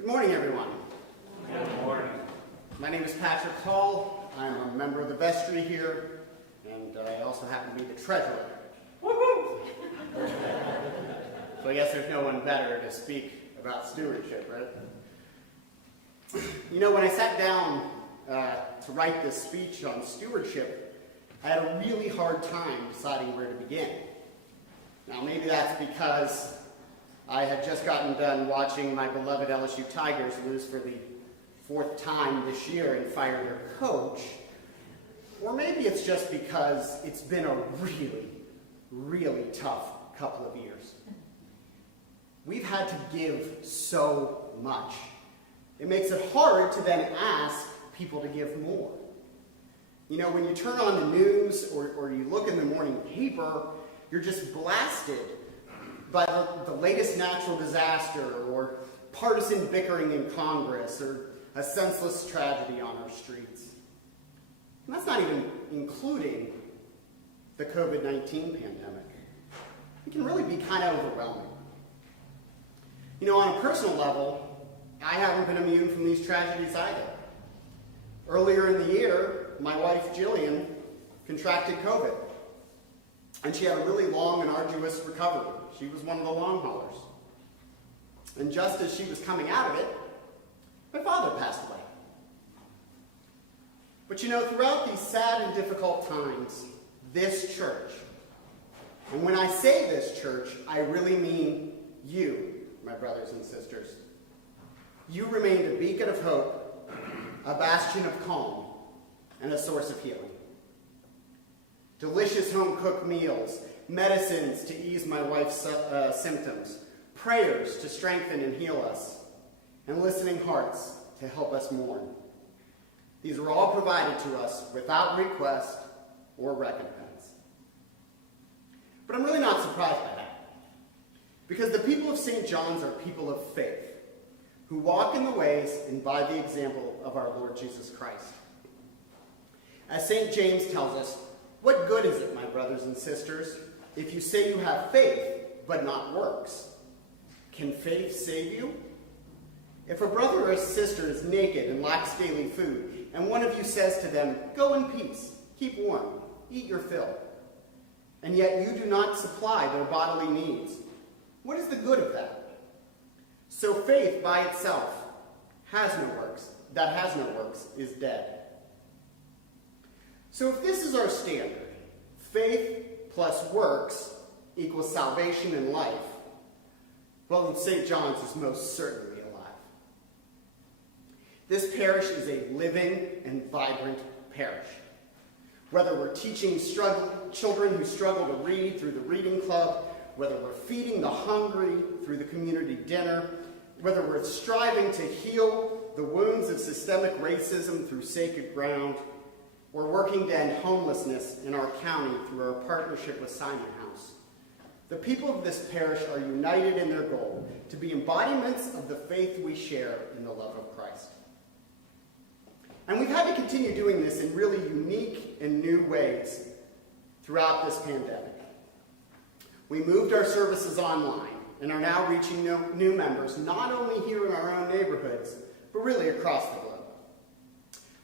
Good morning, everyone. Good morning. My name is Patrick Hall. I'm a member of the vestry here, and I also happen to be the treasurer. Woohoo! So I guess there's no one better to speak about stewardship, right? You know, when I sat down to write this speech on stewardship, I had a really hard time deciding where to begin. Now, maybe that's because I had just gotten done watching my beloved LSU Tigers lose for the fourth time this year and fire their coach. Or maybe it's just because it's been a really, really tough couple of years. We've had to give so much. It makes it hard to then ask people to give more. You know, when you turn on the news or you look in the morning paper, you're just blasted by the latest natural disaster or partisan bickering in Congress or a senseless tragedy on our streets. And that's not even including the COVID-19 pandemic. It can really be kind of overwhelming. You know, on a personal level, I haven't been immune from these tragedies either. Earlier in the year, my wife Jillian contracted COVID, and she had a really long and arduous recovery. She was one of the long haulers. And just as she was coming out of it, my father passed away. But you know, throughout these sad and difficult times, this church, and when I say this church, I really mean you, my brothers and sisters, you remained a beacon of hope, a bastion of calm, and a source of healing. Delicious home-cooked meals, medicines to ease my wife's symptoms, prayers to strengthen and heal us, and listening hearts to help us mourn. These were all provided to us without request or recompense. But I'm really not surprised by that, because the people of St. John's are people of faith, who walk in the ways and by the example of our Lord Jesus Christ. As St. James tells us, what good is it, my brothers and sisters, if you say you have faith, but not works? Can faith save you? If a brother or a sister is naked and lacks daily food, and one of you says to them, go in peace, keep warm, eat your fill, and yet you do not supply their bodily needs, what is the good of that? So faith by itself has no works, is dead. So if this is our standard, faith plus works equals salvation and life, well, then St. John's is most certainly alive. This parish is a living and vibrant parish. Whether we're teaching children who struggle to read through the reading club, whether we're feeding the hungry through the community dinner, whether we're striving to heal the wounds of systemic racism through Sacred Ground, we're working to end homelessness in our county through our partnership with Simon House. The people of this parish are united in their goal to be embodiments of the faith we share in the love of Christ. And we've had to continue doing this in really unique and new ways throughout this pandemic. We moved our services online and are now reaching new members, not only here in our own neighborhoods, but really across the globe.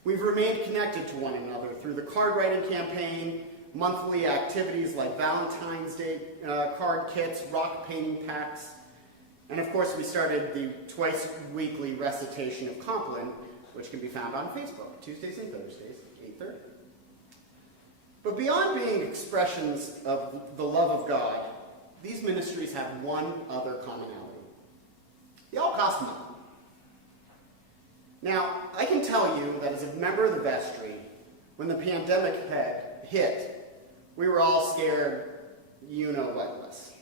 We've remained connected to one another through the card writing campaign, monthly activities like Valentine's Day card kits, rock painting packs, and of course we started the twice weekly recitation of Compline, which can be found on Facebook, Tuesdays and Thursdays, 8:30. But beyond being expressions of the love of God, these ministries have one other commonality. They all cost money. Now, I can tell you that as a member of the vestry, when the pandemic hit, we were all scared, you-know-what-less.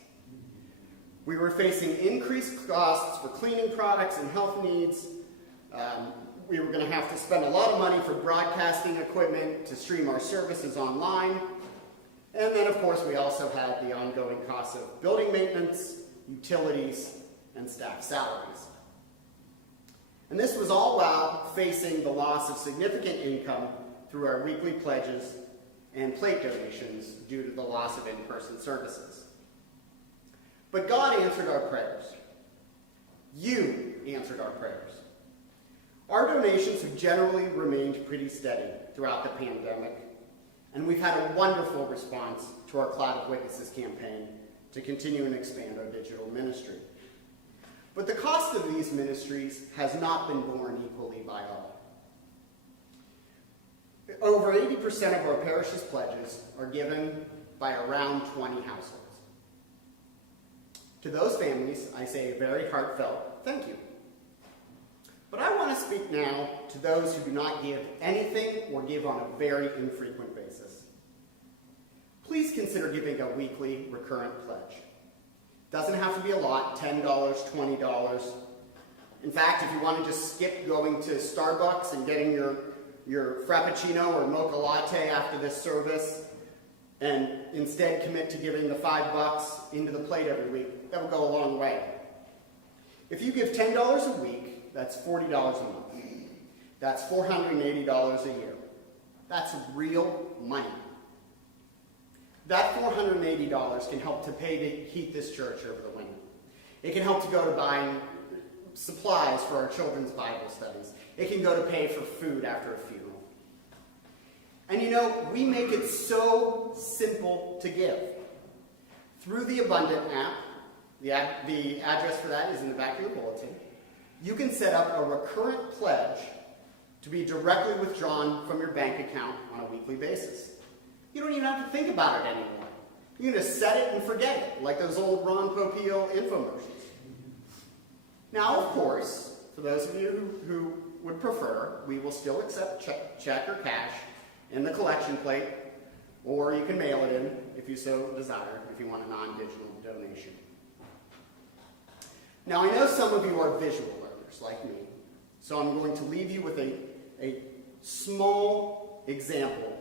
We were facing increased costs for cleaning products and health needs. We were going to have to spend a lot of money for broadcasting equipment to stream our services online. And then, of course, we also had the ongoing costs of building maintenance, utilities, and staff salaries. And this was all while facing the loss of significant income through our weekly pledges and plate donations due to the loss of in-person services. But God answered our prayers. You answered our prayers. Our donations have generally remained pretty steady throughout the pandemic, and we've had a wonderful response to our Cloud of Witnesses campaign to continue and expand our digital ministry. But the cost of these ministries has not been borne equally by all. Over 80% of our parish's pledges are given by around 20 households. To those families, I say a very heartfelt thank you. But I want to speak now to those who do not give anything or give on a very infrequent basis. Please consider giving a weekly recurrent pledge. Doesn't have to be a lot, $10, $20. In fact, if you want to just skip going to Starbucks and getting your Frappuccino or mocha latte after this service, and instead commit to giving the $5 into the plate every week, that will go a long way. If you give $10 a week, that's $40 a month. That's $480 a year. That's real money. That $480 can help to pay to heat this church over the winter. It can help to go to buying supplies for our children's Bible studies. It can go to pay for food after a funeral. And you know, we make it so simple to give. Through the Abundant app, the address for that is in the back of your bulletin, you can set up a recurrent pledge to be directly withdrawn from your bank account on a weekly basis. You don't even have to think about it anymore. You can just set it and forget it, like those old Ron Popeil infomercials. Now, of course, for those of you who would prefer, we will still accept check or cash in the collection plate, or you can mail it in if you so desire, if you want a non-digital donation. Now, I know some of you are visual learners like me, so I'm going to leave you with a small example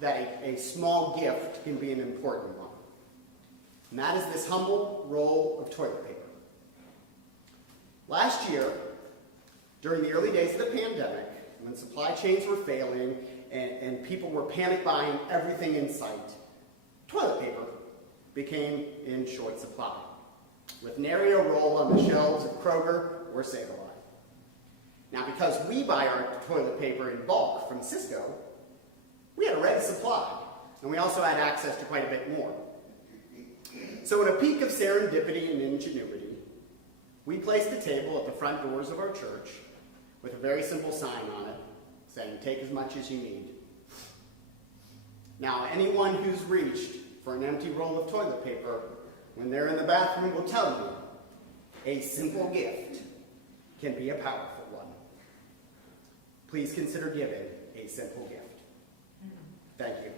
that a small gift can be an important one. And that is this humble roll of toilet paper. Last year, during the early days of the pandemic, when supply chains were failing and people were panic buying everything in sight, toilet paper became in short supply, with nary a roll on the shelves of Kroger or Save-A-Lot. Now, because we buy our toilet paper in bulk from Cisco, we had a ready supply, and we also had access to quite a bit more. So in a peak of serendipity and ingenuity, we placed a table at the front doors of our church with a very simple sign on it saying, "Take as much as you need." Now, anyone who's reached for an empty roll of toilet paper when they're in the bathroom will tell you a simple gift can be a powerful one. Please consider giving a simple gift. Thank you.